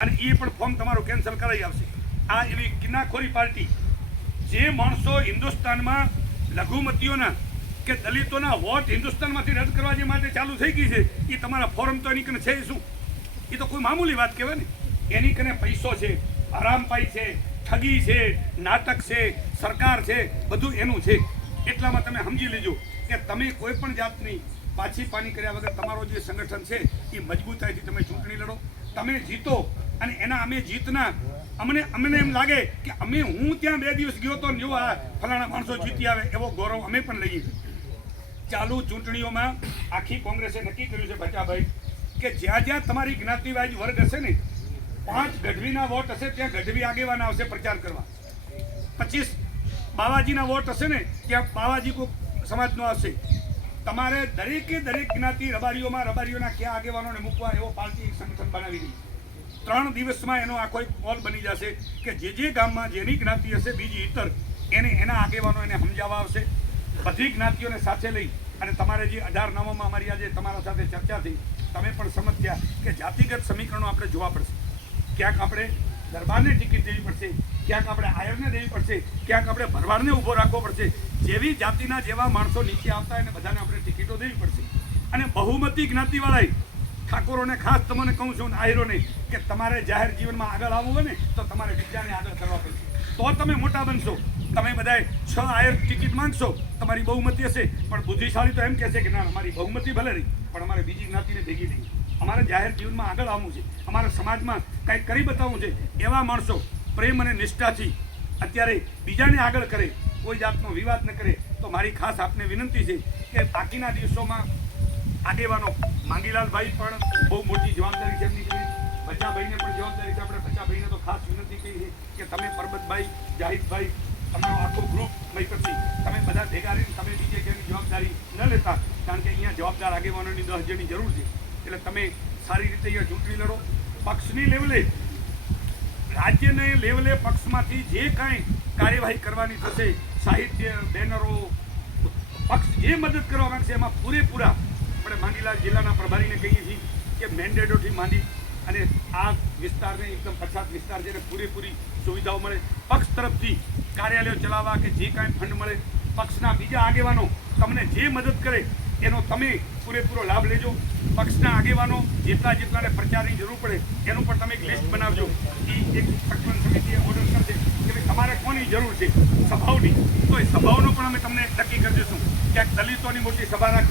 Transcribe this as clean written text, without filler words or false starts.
અને એ પણ ફોર્મ તમારું કેન્સલ કરાવી આવશે। આ એવી કિનાખોરી પાર્ટી જે માણસો હિન્દુસ્તાનમાં લઘુમતીઓના કે દલિતોના વોટ હિન્દુસ્તાનમાંથી રદ કરવા જે માટે ચાલુ થઈ ગઈ છે એ તમારા ફોરમ તો એની કને છે શું? એ તો કોઈ મામૂલી વાત કહેવાય ને। એની કને પૈસો છે, હરામપાઈ છે, ઠગી છે, નાટક છે, સરકાર છે, બધું એનું છે। એટલામાં તમે સમજી લેજો કે તમે કોઈ પણ જાતની પાછી પાની કર્યા વગર તમારો જે સંગઠન છે એ મજબૂતાઈથી તમે ચૂંટણી લડો, તમે જીતો। અને એના અમે જીતના અમને એમ લાગે કે હું ત્યાં 2 દિવસ ગયો તો જો આ ફલાણા માણસો જીતી આવે એવો ગૌરવ અમે પણ લઈએ છીએ। ચાલુ ચૂંટણીઓમાં આખી કોંગ્રેસે નક્કી કર્યું છે બચાભાઈ કે જ્યાં જ્યાં તમારી જ્ઞાતિવાદી વર્ગ હશે ને 5 ગઢવીના વોટ હશે ત્યાં ગઢવી આગેવાન આવશે પ્રચાર કરવા, 25 બાવાજીના વોટ હશે ને ત્યાં બાવાજી સમાજનો આવશે। તમારે દરેકે દરેક જ્ઞાતિ રબારીઓના ક્યાં આગેવાનોને મૂકવા એવો પાર્ટી સંગઠન બનાવી રહી। 3 દિવસમાં એનો આખો એક પોલ બની જશે કે જે ગામમાં જેની જ્ઞાતિ હશે બીજી ઇતર એને એના આગેવાનો એને સમજાવવા આવશે। બધી જ્ઞાતિઓને સાથે લઈ અને તમારે જે 1899માં અમારી આજે તમારા સાથે ચર્ચા થઈ, તમે પણ સમજ્યા કે જાતિગત સમીકરણો આપણે જોવા પડશે। ક્યાંક આપણે દરબારને ટિકિટ દેવી પડશે, ક્યાંક આપણે આયરને દેવી પડશે, ક્યાંક આપણે ભરવાડને ઊભો રાખવો પડશે। જેવી જાતિના જેવા માણસો નીચે આવતા એને બધાને આપણે ટિકિટો દેવી પડશે। અને બહુમતી જ્ઞાતિવાળાએ ઠાકોરોને ખાસ તમને કહું છું, આયરોને કે તમારે જાહેર જીવનમાં આગળ આવવું હોય ને તો તમારે બીજાને આગળ કરવા પડશે, તો તમે મોટા બનશો। તમે બધાએ 6 આયર ટિકિટ માંગશો, તમારી બહુમતી હશે, પણ બુદ્ધિશાળી તો એમ કહેશે કે ના અમારી બહુમતી ભલે રહી પણ અમારે બીજી જ્ઞાતિને ભેગી નહીં, અમારે જાહેર જીવનમાં આગળ આવવું છે, અમારા સમાજમાં કંઈક કરી બતાવવું છે। એવા માણસો પ્રેમ અને નિષ્ઠાથી અત્યારે બીજાને આગળ કરે, કોઈ જાતનો વિવાદ ન કરે। તો મારી ખાસ આપને વિનંતી છે કે બાકીના દિવસોમાં આગેવાનો માંગીલાલભાઈ પણ બહુ મોટી જવાબદારી છે એમની કરી, બચ્ચાભાઈને પણ જવાબદારી છે। આપણે બચ્ચાભાઈને તો ખાસ વિનંતી કરી છે કે તમે પરબતભાઈ, જાહિદભાઈ, તમારો આખો ગ્રુપ પછી તમે બધા ભેગા રહીને તમે બીજે કેની જવાબદારી ન લેતા, કારણ કે અહીંયા જવાબદાર આગેવાનોની 10 જણની જરૂર છે। એટલે તમે સારી રીતે અહીંયા ચૂંટણી લડો। પક્ષની લેવલે, રાજ્યને લેવલે પક્ષમાંથી જે કાંઈ કાર્યવાહી કરવાની થશે, સાહિત્ય, બેનરો, પક્ષ જે મદદ કરવા માંગશે એમાં પૂરેપૂરા આપણે માંગીલાલ જિલ્લાના પ્રભારીને કહીએ છીએ કે મેન્ડેટોથી માંડી અને આ વિસ્તારને એકદમ પછાત વિસ્તાર છે, પૂરેપૂરી સુવિધાઓ મળે। પક્ષ તરફથી કાર્યાલયો ચલાવવા કે જે કાંઈ ફંડ મળે, પક્ષના બીજા આગેવાનો તમને જે મદદ કરે એનો તમે પૂરેપૂરો લાભ લેજો। પક્ષના આગેવાનો જેટલાને પ્રચારની જરૂર પડે એનું પણ તમે એક લિસ્ટ બનાવજો। એ એક સંકલન સમિતિએ ઓર્ડર કરશે કે ભાઈ તમારે કોની જરૂર છે સભાઓની, તો એ સભાઓનો પણ અમે તમને નક્કી કરી દઈશું। ક્યાંક દલિતોની મોટી સભા રાખવી